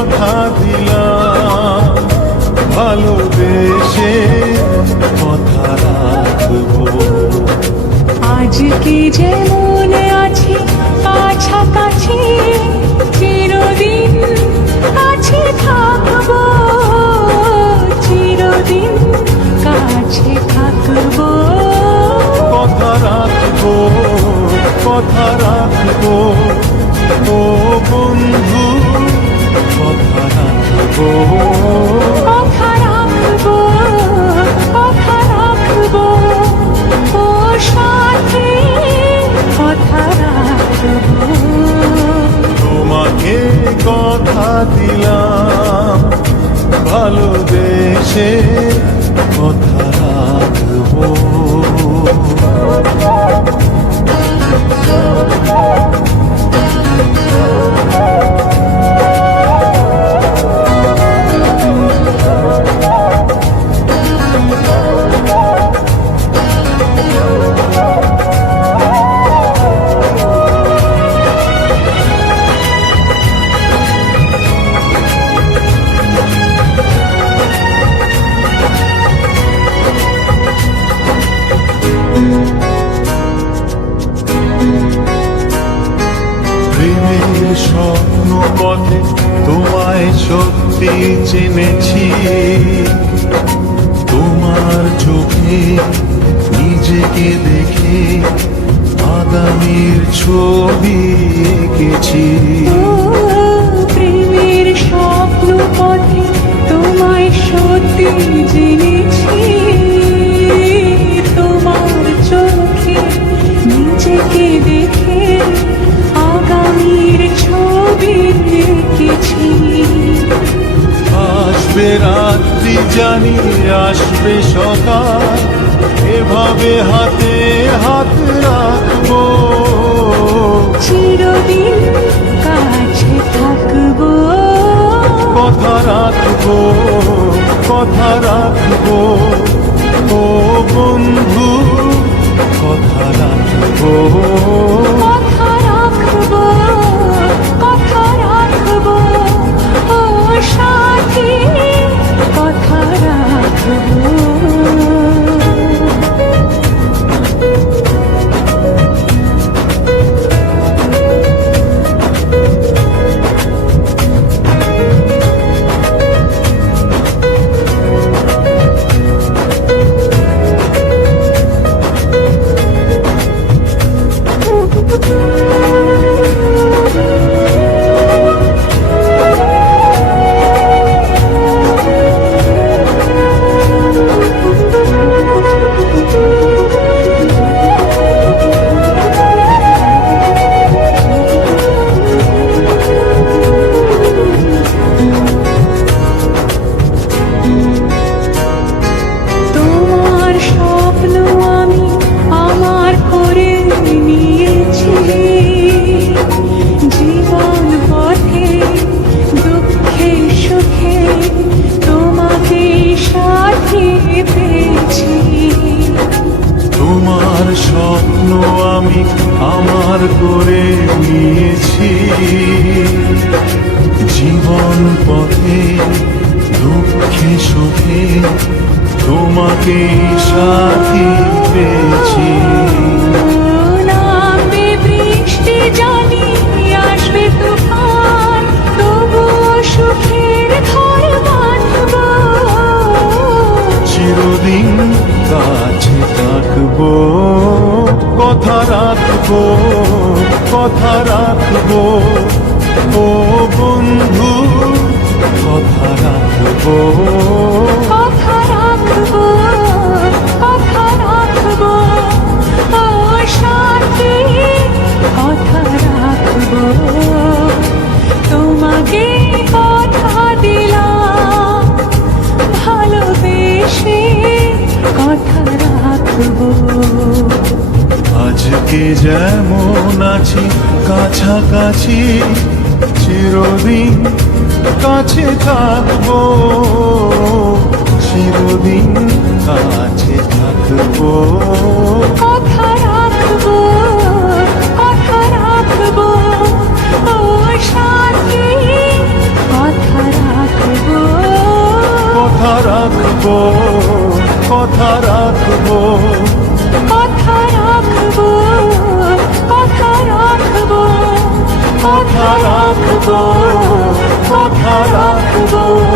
কথা দিলাম, ভালোবেসে কথা রাখবো। আজকে যেমন আছি কাছাকাছি, চিরদিন কাছে থাকবো, চিরদিন কাছে থাকবো। কথা রাখবো, কথা রাখবো, ও বন্ধু কথা রাখবো। কথা রাখবো, কথা রাখবো, ও সাথী কথা রাখবো। তোমাকে কথা দিলাম, ভালোবেসে কথা রাখবো। প্রেমের স্বপ্ন পথে তোমায় সত্যি চিনেছি, তোমার চোখে নিজেকে দেখে আগামীর ছবি এঁকেছি। প্রেমের স্বপ্ন পথে তোমায় সত্যি জেনেছি, তোমার চোখে নিজেকে দেখে আগামীর ছবি এঁকেছি। আসবে রাত্রি জানি, আসবে সকাল, এভাবে হাতে হাত রাখবো। চিরদিন কাছে থাকবো, কথা রাখবো, কথা রাখবো, ও বন্ধু কথা রাখবো। কথা রাখবো, কথা রাখবো, ও সাথী কথা রাখবো। তোমার স্বপ্ন আমি আমার করে নিয়েছি, জীবন পথে দুঃখে সুখে তোমাকে সাথী পেয়েছি। তোমার স্বপ্ন আমি আমার করে নিয়েছি, জীবন পথে দুঃখে সুখে তোমাকে সাথী পেয়েছি। নামবে বৃষ্টি জানি, আসবে তুফান, তবুও সুখের ঘর বাঁধবো। চিরদিন কাছে থাকবো, কথা রাখবো, কথা রাখবো, ও বন্ধু কথা রাখবো। কথা রাখবো, কথা রাখবো, ও সাথী কথা রাখবো। তোমাকে কথা দিলাম, ভালোবেসে কথা রাখবো। আজকে যেমন আছি কাছাকাছি, চিরদিন কাছে থাকবো, চিরদিন কাছে থাকবো। কথা রাখবো, কথা রাখবো, ও সাথী কথা কথা রাখবো